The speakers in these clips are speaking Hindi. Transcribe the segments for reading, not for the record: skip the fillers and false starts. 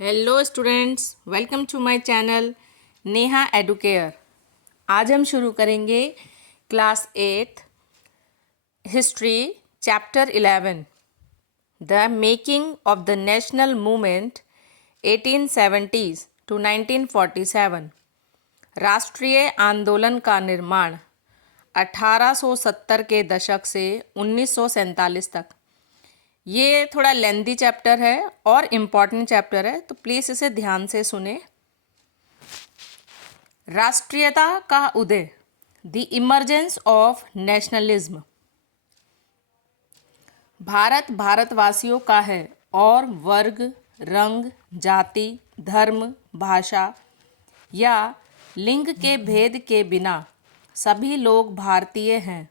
Hello students, welcome to my channel Neha Educare. आज हम शुरू करेंगे class 8 history chapter 11 the making of the national movement 1870s to 1947। राष्ट्रीय आंदोलन का निर्माण 1870 के दशक से 1947 तक। ये थोड़ा लेंदी चैप्टर है और इम्पॉर्टेंट चैप्टर है, तो प्लीज़ इसे ध्यान से सुने। राष्ट्रीयता का उदय, the emergence of nationalism. Bharat भारतवासियों का है और वर्ग, रंग, जाति, धर्म, भाषा या लिंग के भेद के बिना सभी लोग भारतीय हैं।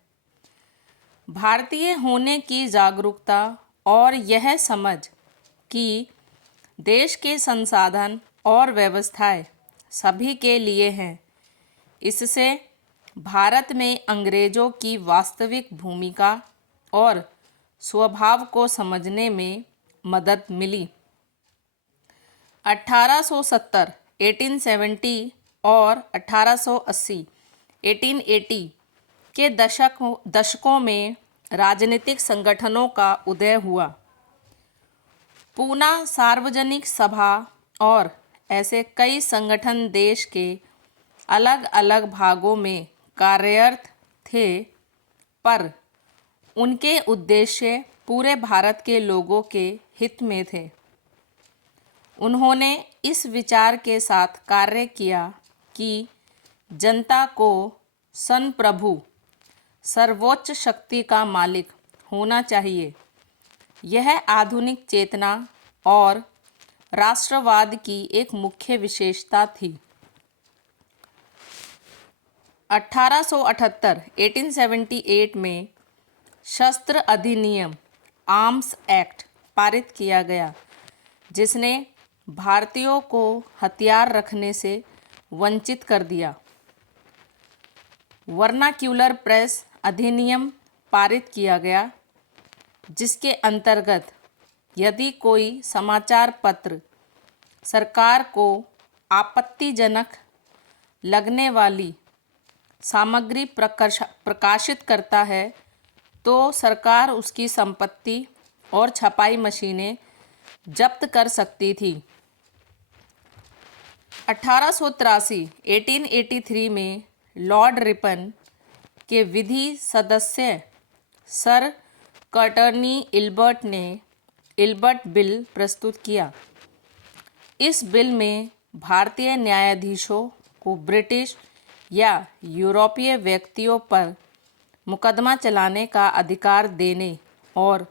भारतीय होने की जागरूकता और यह समझ कि देश के संसाधन और व्यवस्थाएं सभी के लिए हैं, इससे भारत में अंग्रेजों की वास्तविक भूमिका और स्वभाव को समझने में मदद मिली। 1870 1870 और 1880 1880 के दशकों में राजनीतिक संगठनों का उदय हुआ। पूना सार्वजनिक सभा और ऐसे कई संगठन देश के अलग अलग भागों में कार्यरत थे, पर उनके उद्देश्य पूरे भारत के लोगों के हित में थे। उन्होंने इस विचार के साथ कार्य किया कि जनता को संप्रभु सर्वोच्च शक्ति का मालिक होना चाहिए। यह आधुनिक चेतना और राष्ट्रवाद की एक मुख्य विशेषता थी। 1878 1878 में शस्त्र अधिनियम आर्म्स एक्ट पारित किया गया, जिसने भारतीयों को हथियार रखने से वंचित कर दिया। वर्नाक्यूलर प्रेस अधिनियम पारित किया गया, जिसके अंतर्गत यदि कोई समाचार पत्र सरकार को आपत्तिजनक लगने वाली सामग्री प्रकाशित करता है, तो सरकार उसकी संपत्ति और छपाई मशीनें जब्त कर सकती थी। 1883 1883 में लॉर्ड रिपन के विधि सदस्य सर कर्टनी इल्बर्ट ने इल्बर्ट बिल प्रस्तुत किया। इस बिल में भारतीय न्यायाधीशों को ब्रिटिश या यूरोपीय व्यक्तियों पर मुकदमा चलाने का अधिकार देने और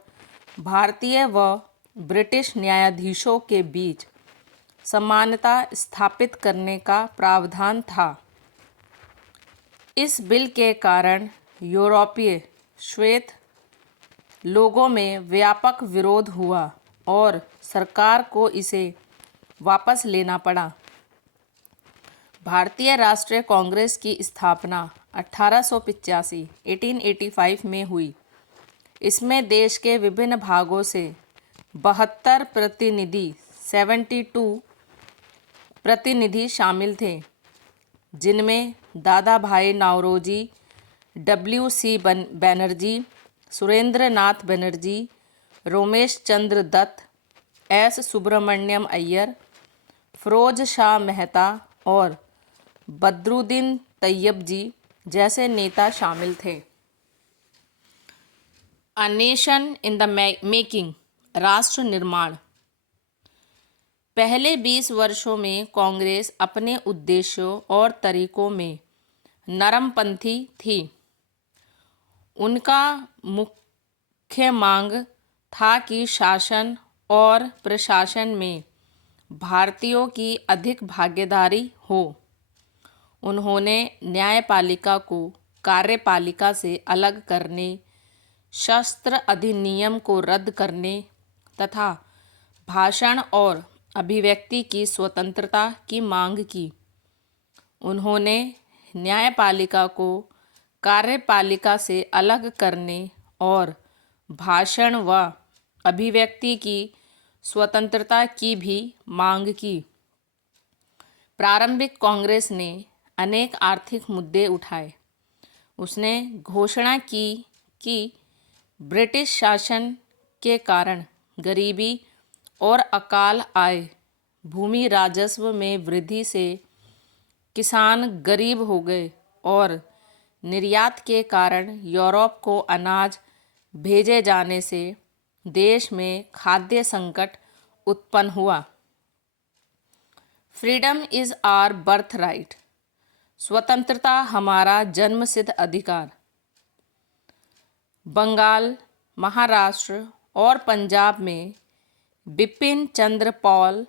भारतीय व ब्रिटिश न्यायाधीशों के बीच समानता स्थापित करने का प्रावधान था। इस बिल के कारण यूरोपीय श्वेत लोगों में व्यापक विरोध हुआ और सरकार को इसे वापस लेना पड़ा। भारतीय राष्ट्रीय कांग्रेस की स्थापना 1885 1885 में हुई। इसमें देश के विभिन्न भागों से 72 प्रतिनिधि शामिल थे, जिनमें दादा भाई नौरोजी, WC बनर्जी, सुरेंद्र नाथ बनर्जी, रोमेश चंद्र दत्त, S सुब्रमण्यम अय्यर, फिरोज शाह मेहता और बदरुद्दीन तैयब जी जैसे नेता शामिल थे। A nation in the making, राष्ट्र निर्माण। पहले 20 वर्षों में कांग्रेस अपने उद्देश्यों और तरीकों में नरमपंथी थी। उनका मुख्य मांग था कि शासन और प्रशासन में भारतीयों की अधिक भागीदारी हो। उन्होंने न्यायपालिका को कार्यपालिका से अलग करने, शस्त्र अधिनियम को रद्द करने तथा भाषण और अभिव्यक्ति की स्वतंत्रता की मांग की। उन्होंने न्यायपालिका को कार्यपालिका से अलग करने और भाषण व अभिव्यक्ति की स्वतंत्रता की भी मांग की। प्रारंभिक कांग्रेस ने अनेक आर्थिक मुद्दे उठाए। उसने घोषणा की कि ब्रिटिश शासन के कारण गरीबी और अकाल आए, भूमि राजस्व में वृद्धि से किसान गरीब हो गए और निर्यात के कारण यूरोप को अनाज भेजे जाने से देश में खाद्य संकट उत्पन्न हुआ। Freedom is our birthright, स्वतंत्रता हमारा जन्मसिद्ध अधिकार। बंगाल, महाराष्ट्र और पंजाब में बिपिन चंद्र पाल,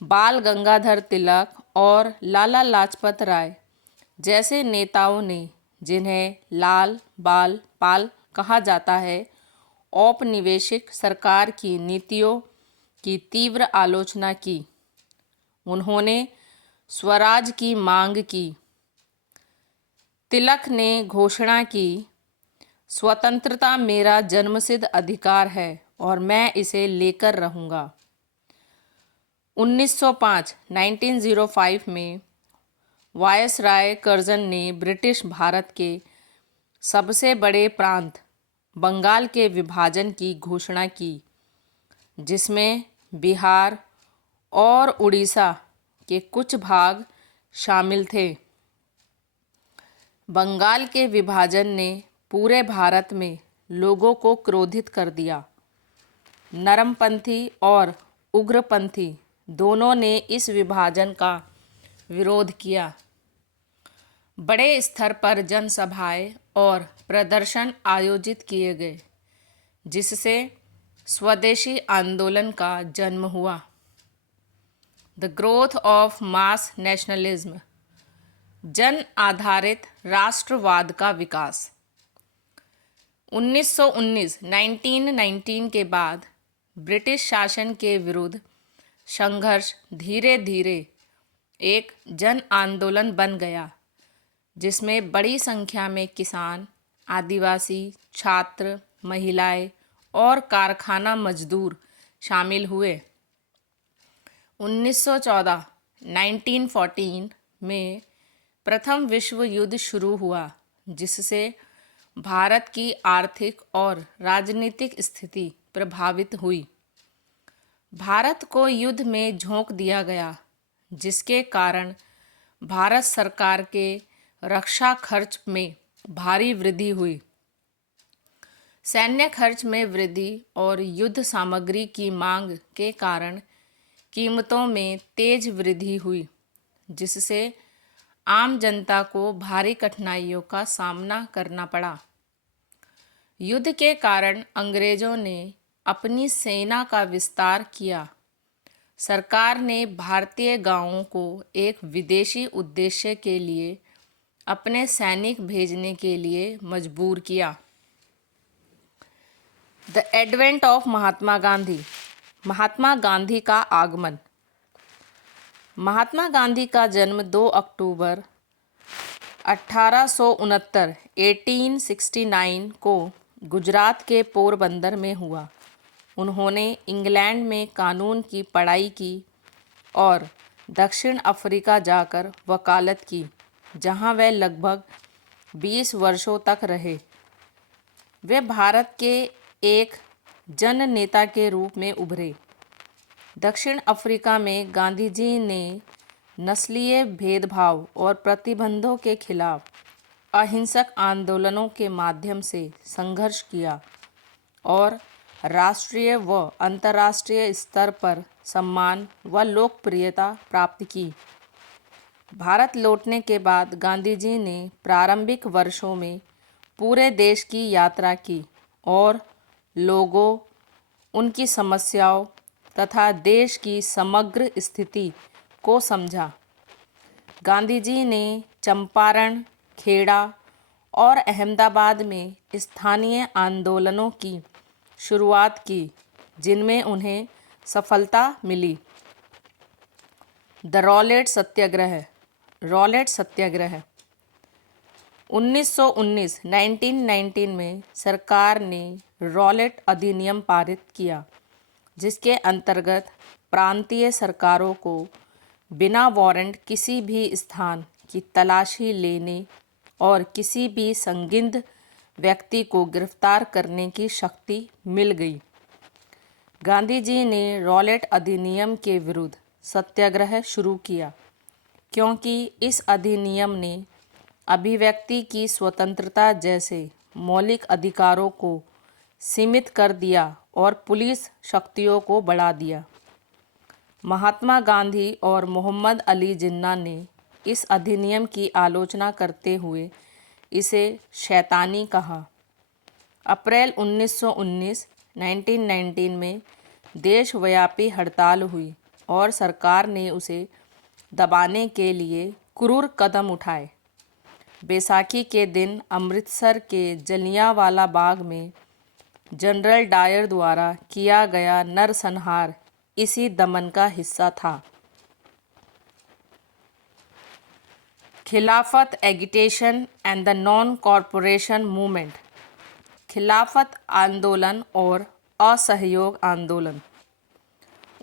बाल गंगाधर तिलक और लाला लाजपत राय जैसे नेताओं ने, जिन्हें लाल बाल पाल कहा जाता है, औपनिवेशिक सरकार की नीतियों की तीव्र आलोचना की। उन्होंने स्वराज की मांग की। तिलक ने घोषणा की, स्वतंत्रता मेरा जन्मसिद्ध अधिकार है और मैं इसे लेकर रहूँगा। 1905 में वायसराय कर्जन ने ब्रिटिश भारत के सबसे बड़े प्रांत बंगाल के विभाजन की घोषणा की, जिसमें बिहार और उड़ीसा के कुछ भाग शामिल थे। बंगाल के विभाजन ने पूरे भारत में लोगों को क्रोधित कर दिया। नरमपंथी और उग्रपंथी दोनों ने इस विभाजन का विरोध किया। बड़े स्तर पर जनसभाएं और प्रदर्शन आयोजित किए गए, जिससे स्वदेशी आंदोलन का जन्म हुआ। The growth of mass nationalism, जन आधारित राष्ट्रवाद का विकास। 1919 के बाद ब्रिटिश शासन के विरुद्ध संघर्ष धीरे धीरे एक जन आंदोलन बन गया, जिसमें बड़ी संख्या में किसान, आदिवासी, छात्र, महिलाएं और कारखाना मजदूर शामिल हुए। 1914 में प्रथम विश्व युद्ध शुरू हुआ, जिससे भारत की आर्थिक और राजनीतिक स्थिति प्रभावित हुई। भारत को युद्ध में झोंक दिया गया, जिसके कारण भारत सरकार के रक्षा खर्च में भारी वृद्धि हुई। सैन्य खर्च में वृद्धि और युद्ध सामग्री की मांग के कारण कीमतों में तेज वृद्धि हुई, जिससे आम जनता को भारी कठिनाइयों का सामना करना पड़ा। युद्ध के कारण अंग्रेजों ने अपनी सेना का विस्तार किया। सरकार ने भारतीय गांवों को एक विदेशी उद्देश्य के लिए अपने सैनिक भेजने के लिए मजबूर किया। The advent of Mahatma Gandhi, Mahatma Gandhi का आगमन। महात्मा गांधी का जन्म 2 अक्टूबर 1869 को गुजरात के पोरबंदर में हुआ। उन्होंने इंग्लैंड में कानून की पढ़ाई की और दक्षिण अफ्रीका जाकर वकालत की, जहां वे लगभग 20 वर्षों तक रहे। वे भारत के एक जन नेता के रूप में उभरे। दक्षिण अफ्रीका में गांधी जी ने नस्लीय भेदभाव और प्रतिबंधों के खिलाफ अहिंसक आंदोलनों के माध्यम से संघर्ष किया और राष्ट्रीय व अंतर्राष्ट्रीय स्तर पर सम्मान व लोकप्रियता प्राप्त की। भारत लौटने के बाद गांधी जी ने प्रारंभिक वर्षों में पूरे देश की यात्रा की और लोगों, उनकी समस्याओं तथा देश की समग्र स्थिति को समझा। गांधी जी ने चंपारण, खेड़ा और अहमदाबाद में स्थानीय आंदोलनों की शुरुआत की, जिनमें उन्हें सफलता मिली। द रॉलेट सत्याग्रह, रॉलेट सत्याग्रह। 1919 में सरकार ने रॉलेट अधिनियम पारित किया, जिसके अंतर्गत प्रांतीय सरकारों को बिना वारंट किसी भी स्थान की तलाशी लेने और किसी भी संदिग्ध व्यक्ति को गिरफ्तार करने की शक्ति मिल गई। गांधी जी ने रॉलेट अधिनियम के विरुद्ध सत्याग्रह शुरू किया, क्योंकि इस अधिनियम ने अभिव्यक्ति की स्वतंत्रता जैसे मौलिक अधिकारों को सीमित कर दिया और पुलिस शक्तियों को बढ़ा दिया। महात्मा गांधी और मोहम्मद अली जिन्ना ने इस अधिनियम की आलोचना करते हुए इसे शैतानी कहा। अप्रैल 1919 में देशव्यापी हड़ताल हुई और सरकार ने उसे दबाने के लिए क्रूर कदम उठाए। बैसाखी के दिन अमृतसर के जलियांवाला बाग में जनरल डायर द्वारा किया गया नरसंहार इसी दमन का हिस्सा था। खिलाफत agitation and the non corporation movement. खिलाफत आंदोलन और असहयोग आंदोलन।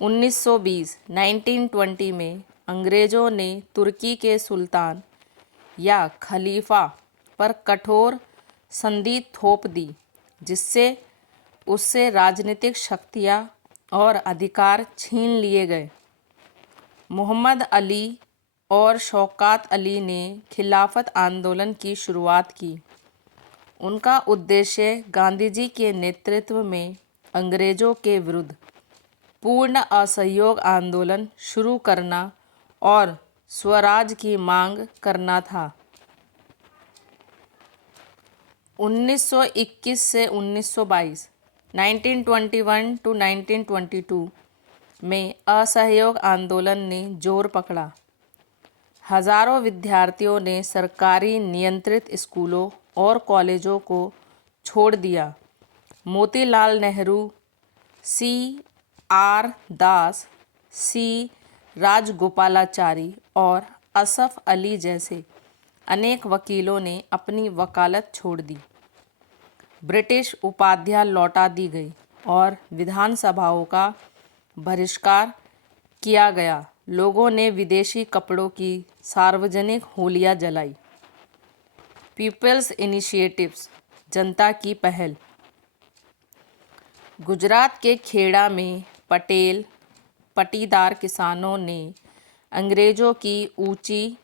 1920 में अंग्रेज़ों ने तुर्की के सुल्तान या खलीफा पर कठोर संधि थोप दी, जिससे उससे राजनीतिक शक्तियाँ और अधिकार छीन लिए गए। मोहम्मद अली और शौकत अली ने खिलाफत आंदोलन की शुरुआत की। उनका उद्देश्य गांधी जी के नेतृत्व में अंग्रेज़ों के विरुद्ध पूर्ण असहयोग आंदोलन शुरू करना और स्वराज की मांग करना था। 1921 से 1922, 1921 to 1922 में असहयोग आंदोलन ने जोर पकड़ा। हजारों विद्यार्थियों ने सरकारी नियंत्रित स्कूलों और कॉलेजों को छोड़ दिया। मोतीलाल नेहरू, C.R. दास, C. राजगोपालाचारी और असफ अली जैसे अनेक वकीलों ने अपनी वकालत छोड़ दी। ब्रिटिश उपाधियां लौटा दी गई और विधानसभाओं का बहिष्कार किया गया। लोगों ने विदेशी कपड़ों की सार्वजनिक होलियां जलाई। पीपल्स इनिशिएटिव्स, जनता की पहल। गुजरात के खेड़ा में पटेल पटीदार किसानों ने अंग्रेज़ों की ऊंची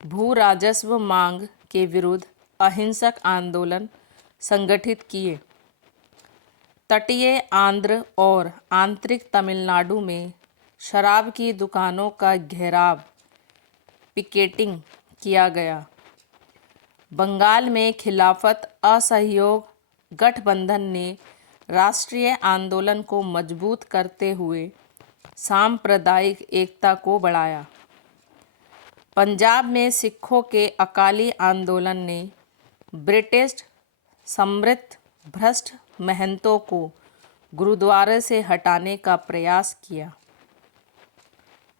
भू राजस्व मांग के विरुद्ध अहिंसक आंदोलन संगठित किए। तटीय आंध्र और आंतरिक तमिलनाडु में शराब की दुकानों का घेराव, पिकेटिंग किया गया। बंगाल में खिलाफत असहयोग गठबंधन ने राष्ट्रीय आंदोलन को मजबूत करते हुए सांप्रदायिक एकता को बढ़ाया। पंजाब में सिखों के अकाली आंदोलन ने ब्रिटिश समृद्ध भ्रष्ट महंतों को गुरुद्वारे से हटाने का प्रयास किया।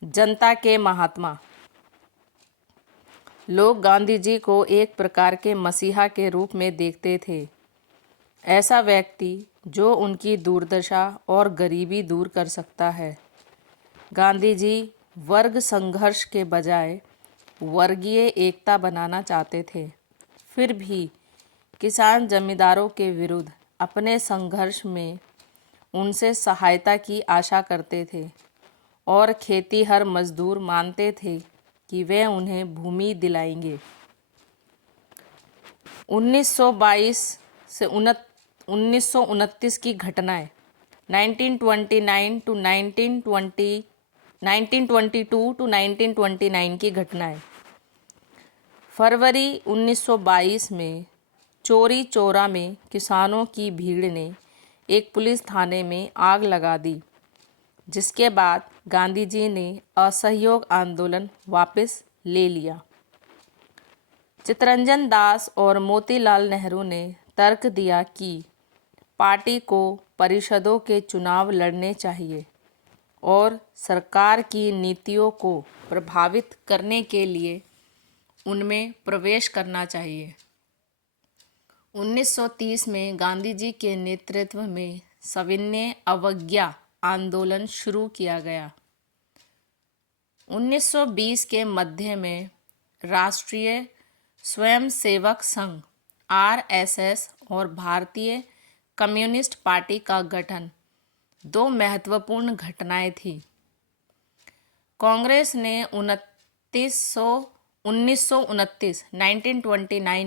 जनता के महात्मा। लोग गांधी जी को एक प्रकार के मसीहा के रूप में देखते थे, ऐसा व्यक्ति जो उनकी दुर्दशा और गरीबी दूर कर सकता है। गांधी जी वर्ग संघर्ष के बजाय वर्गीय एकता बनाना चाहते थे। फिर भी किसान जमींदारों के विरुद्ध अपने संघर्ष में उनसे सहायता की आशा करते थे और खेतीहर मजदूर मानते थे कि वे उन्हें भूमि दिलाएंगे। 1922 से 1929 की घटनाएं। 1922 to 1929 की घटनाएं। फरवरी 1922 में चोरी चौरा में किसानों की भीड़ ने एक पुलिस थाने में आग लगा दी, जिसके बाद गांधी जी ने असहयोग आंदोलन वापस ले लिया। चित्तरंजन दास और मोतीलाल नेहरू ने तर्क दिया कि पार्टी को परिषदों के चुनाव लड़ने चाहिए और सरकार की नीतियों को प्रभावित करने के लिए उनमें प्रवेश करना चाहिए। 1930 में गांधी जी के नेतृत्व में सविनय अवज्ञा आंदोलन शुरू किया गया। 1920 के मध्य में राष्ट्रीय स्वयंसेवक संघ आरएसएस और भारतीय कम्युनिस्ट पार्टी का गठन दो महत्वपूर्ण घटनाएं थी। कांग्रेस ने 1929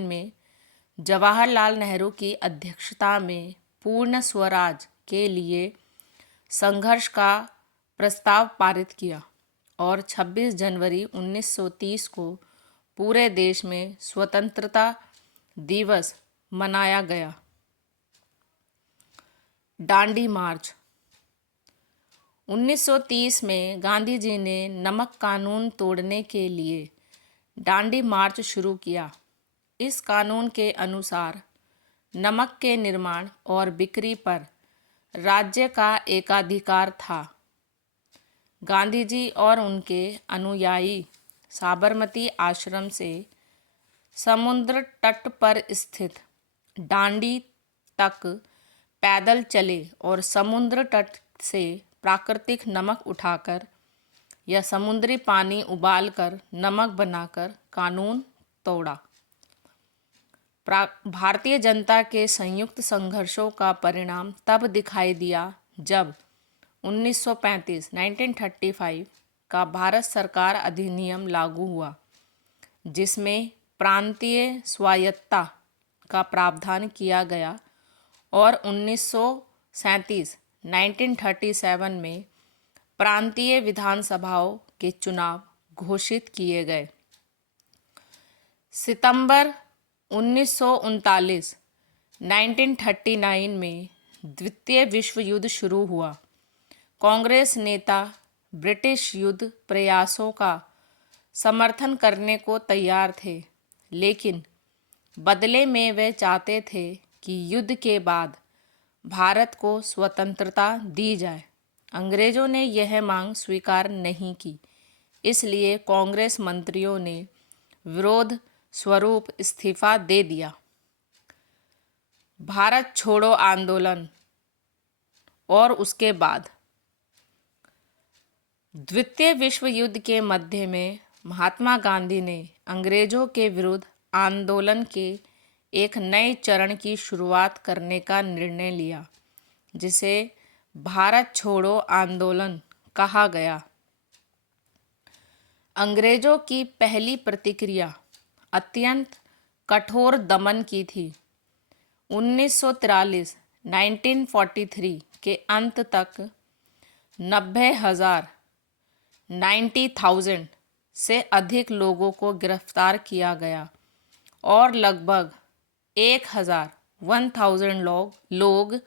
में जवाहरलाल नेहरू की अध्यक्षता में पूर्ण स्वराज के लिए संघर्ष का प्रस्ताव पारित किया और 26 जनवरी 1930 को पूरे देश में स्वतंत्रता दिवस मनाया गया। दांडी मार्च। 1930 में गांधी जी ने नमक कानून तोड़ने के लिए दांडी मार्च शुरू किया। इस कानून के अनुसार नमक के निर्माण और बिक्री पर राज्य का एकाधिकार था। गांधी जी और उनके अनुयायी साबरमती आश्रम से समुद्र तट पर स्थित दांडी तक पैदल चले और समुद्र तट से प्राकृतिक नमक उठाकर या समुद्री पानी उबालकर नमक बनाकर कानून तोड़ा। भारतीय जनता के संयुक्त संघर्षों का परिणाम तब दिखाई दिया जब 1935 का भारत सरकार अधिनियम लागू हुआ, जिसमें प्रांतीय स्वायत्तता का प्रावधान किया गया और 1937 में प्रांतीय विधानसभाओं के चुनाव घोषित किए गए। सितंबर 1939 में द्वितीय विश्व युद्ध शुरू हुआ। कांग्रेस नेता ब्रिटिश युद्ध प्रयासों का समर्थन करने को तैयार थे, लेकिन बदले में वे चाहते थे कि युद्ध के बाद भारत को स्वतंत्रता दी जाए। अंग्रेजों ने यह मांग स्वीकार नहीं की, इसलिए कांग्रेस मंत्रियों ने विरोध स्वरूप इस्तीफा दे दिया। भारत छोड़ो आंदोलन और उसके बाद द्वितीय विश्व युद्ध के मध्य में महात्मा गांधी ने अंग्रेजों के विरुद्ध आंदोलन के एक नए चरण की शुरुआत करने का निर्णय लिया, जिसे भारत छोड़ो आंदोलन कहा गया। अंग्रेजों की पहली प्रतिक्रिया अत्यंत कठोर दमन की थी। 1943 के अंत तक 90,000 से अधिक लोगों को गिरफ्तार किया गया और लगभग 1,000 लोग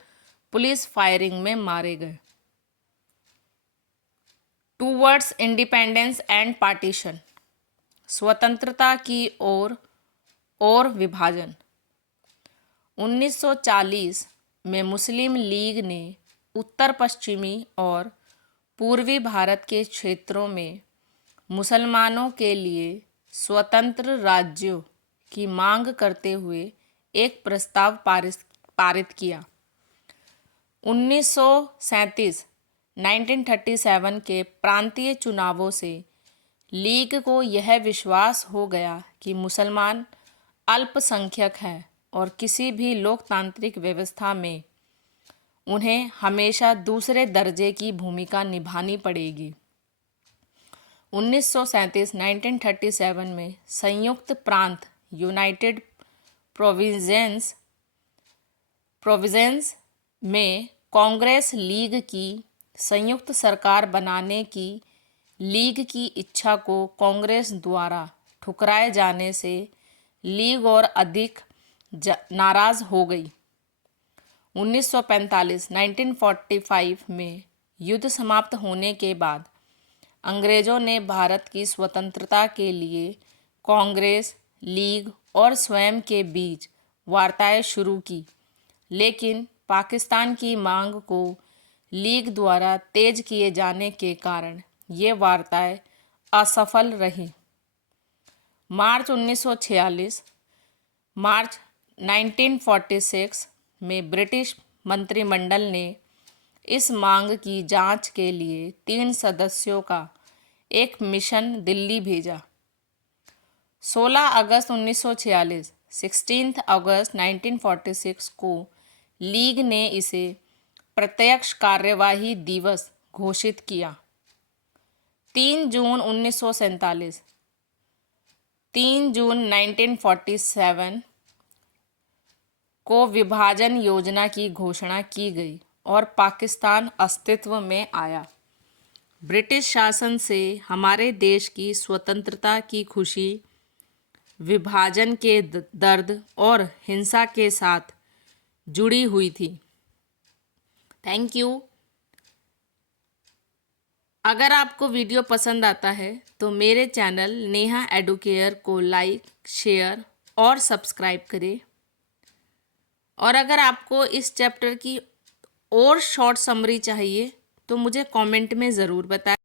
पुलिस फायरिंग में मारे गए। टूवर्ड्स इंडिपेंडेंस एंड पार्टीशन, स्वतंत्रता की ओर और विभाजन। 1940 में मुस्लिम लीग ने उत्तर पश्चिमी और पूर्वी भारत के क्षेत्रों में मुसलमानों के लिए स्वतंत्र राज्यों की मांग करते हुए एक प्रस्ताव पारित किया। 1937 के प्रांतीय चुनावों से लीग को यह विश्वास हो गया कि मुसलमान अल्पसंख्यक हैं और किसी भी लोकतांत्रिक व्यवस्था में उन्हें हमेशा दूसरे दर्जे की भूमिका निभानी पड़ेगी। 1937 में संयुक्त प्रांत यूनाइटेड प्रोविंसेस में कांग्रेस लीग की संयुक्त सरकार बनाने की लीग की इच्छा को कांग्रेस द्वारा ठुकराए जाने से लीग और अधिक नाराज हो गई। 1945 में युद्ध समाप्त होने के बाद अंग्रेजों ने भारत की स्वतंत्रता के लिए कांग्रेस, लीग और स्वयं के बीच वार्ताएं शुरू की, लेकिन पाकिस्तान की मांग को लीग द्वारा तेज किए जाने के कारण ये वार्ताएं असफल रहीं। मार्च 1946 में ब्रिटिश मंत्रिमंडल ने इस मांग की जांच के लिए 3 सदस्यों का एक मिशन दिल्ली भेजा। 16 अगस्त 1946 16 अगस्त 1946 को लीग ने इसे प्रत्यक्ष कार्यवाही दिवस घोषित किया। 3 जून 1947 3 जून 1947 को विभाजन योजना की घोषणा की गई और पाकिस्तान अस्तित्व में आया। ब्रिटिश शासन से हमारे देश की स्वतंत्रता की खुशी विभाजन के दर्द और हिंसा के साथ जुड़ी हुई थी। Thank you. अगर आपको वीडियो पसंद आता है तो मेरे चैनल नेहा एडुकेयर को लाइक, शेयर और सब्सक्राइब करें। और अगर आपको इस चैप्टर की और शॉर्ट समरी चाहिए तो मुझे कमेंट में ज़रूर बताएं।